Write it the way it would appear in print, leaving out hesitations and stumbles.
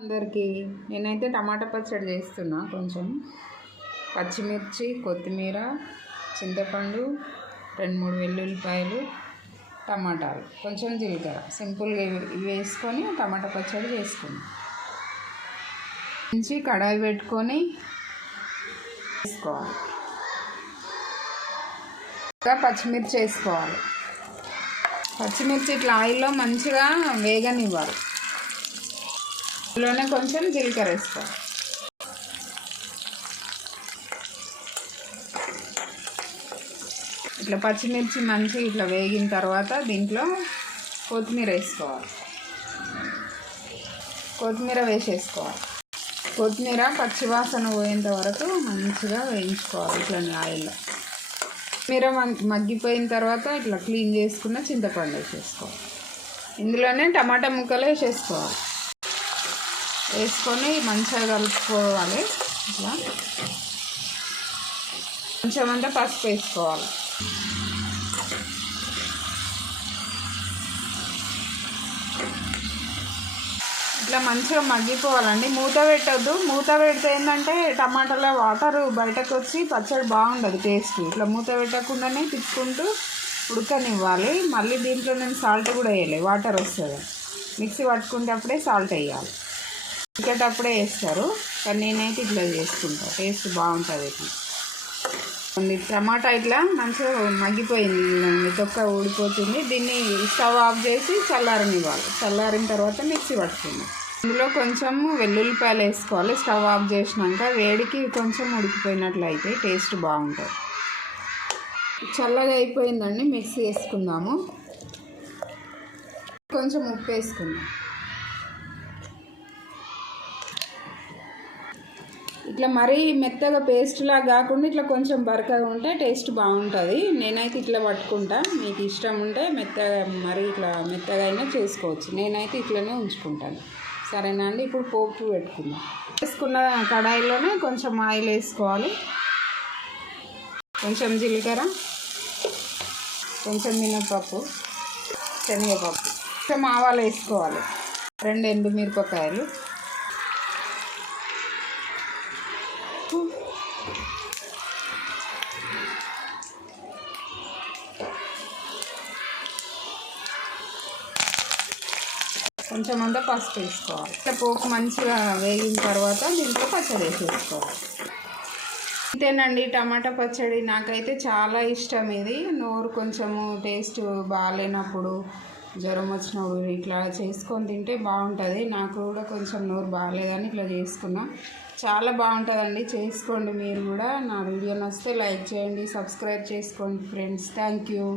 అందరికీ నేనైతే టమాటా పచ్చడి చేస్తున్నా. కొంచెం పచ్చిమిర్చి, కొత్తిమీర, చింతపండు, 2-3 వెల్లుల్లిపాయలు, టమాటాలు, కొంచెం జీలకర్ర, సింపుల్గా ఇవి వేసుకొని టమాటా పచ్చడి చేసుకున్నాం. మంచి కడాయి పెట్టుకొని వేసుకోవాలి. పచ్చిమిర్చి వేసుకోవాలి. పచ్చిమిర్చి ఇట్లా ఆయిల్లో మంచిగా వేగనివ్వాలి. ఇందులోనే కొంచెం జీలకర్ర వేసుకోవాలి. ఇట్లా పచ్చిమిర్చి మంచిగా ఇట్లా వేగిన తర్వాత దీంట్లో కొత్తిమీర వేసుకోవాలి. కొత్తిమీర వేసేసుకోవాలి. కొత్తిమీర పచ్చివాసన పోయేంత వరకు మంచిగా వేయించుకోవాలి. ఇట్లా ఆయిల్లో కొత్తిమీర మగ్గిపోయిన తర్వాత ఇట్లా క్లీన్ చేసుకున్న చింతపండు వేసేసుకోవాలి. ఇందులోనే టమాటా ముక్కలు వేసేసుకోవాలి. వేసుకొని మంచిగా కలుపుకోవాలి. ఇట్లా కొంచెం అంతా పసుపు వేసుకోవాలి. ఇట్లా మంచిగా మగ్గిపోవాలండి. మూత పెట్టద్దు. మూత పెడితే ఏంటంటే టమాటాలో వాటర్ బయటకు వచ్చి పచ్చడి బాగుండదు టేస్ట్. ఇట్లా మూత పెట్టకుండానే తిప్పుకుంటూ ఉడకనివ్వాలి. మళ్ళీ దీంట్లో నేను సాల్ట్ కూడా వేయాలి. వాటర్ వస్తుంది. మిక్సీ పట్టుకునేటప్పుడే సాల్ట్ వేయాలి. ఉడికేటప్పుడే వేస్తారు, కానీ నేనైతే ఇట్లా చేసుకుంటాను. టేస్ట్ బాగుంటుంది. ఇట్లా టమాటా ఇట్లా మంచిగా మగ్గిపోయింది. తొక్క ఊడిపోతుంది. దీన్ని స్టవ్ ఆఫ్ చేసి చల్లారనివ్వాలి. చల్లారిన తర్వాత మిక్సీ పట్టుకుందాం. ఇందులో కొంచెం వెల్లుల్లిపాయలు వేసుకోవాలి. స్టవ్ ఆఫ్ చేసినాక వేడికి కొంచెం ఉడికిపోయినట్లయితే టేస్ట్ బాగుంటుంది. చల్లగా అయిపోయిందండి. మిక్సీ వేసుకుందాము. కొంచెం ఉప్పు వేసుకుందాం. ఇట్లా మరీ మెత్తగా పేస్ట్లా కాకుండా ఇట్లా కొంచెం బరకగా ఉంటే టేస్ట్ బాగుంటుంది. నేనైతే ఇట్లా పట్టుకుంటా. మీకు ఇష్టం ఉంటే మెత్తగా మరీ ఇట్లా మెత్తగా అయినా చేసుకోవచ్చు. నేనైతే ఇట్లనే ఉంచుకుంటాను. సరేనా అండి. ఇప్పుడు పోపు పెట్టుకుందాం. వేసుకున్న కడాయిలోనే కొంచెం ఆయిల్ వేసుకోవాలి. కొంచెం జీలకర్ర, కొంచెం మినపప్పు, శనగపప్పు, కొంచెం ఆవాలు వేసుకోవాలి. 2 ఎండుమిరపకాయలు, కొంచెం అంతా పసుపు వేసుకోవాలి. ఇట్లా పోపు మంచిగా వేగిన తర్వాత దీంట్లో పచ్చడి వేసేసుకోవాలి. అంతేనండి. టమాటా పచ్చడి నాకైతే చాలా ఇష్టం. ఇది నోరు కొంచెము టేస్ట్ బాగాలేనప్పుడు, జ్వరం వచ్చినప్పుడు ఇట్లా చేసుకొని తింటే బాగుంటుంది. నాకు కూడా కొంచెం నోరు బాగాలేదని ఇట్లా చేసుకున్నా. చాలా బాగుంటుందండి. చేసుకోండి మీరు కూడా. నా వీడియో నచ్చితే లైక్ చేయండి, సబ్స్క్రైబ్ చేసుకోండి ఫ్రెండ్స్. Thank you.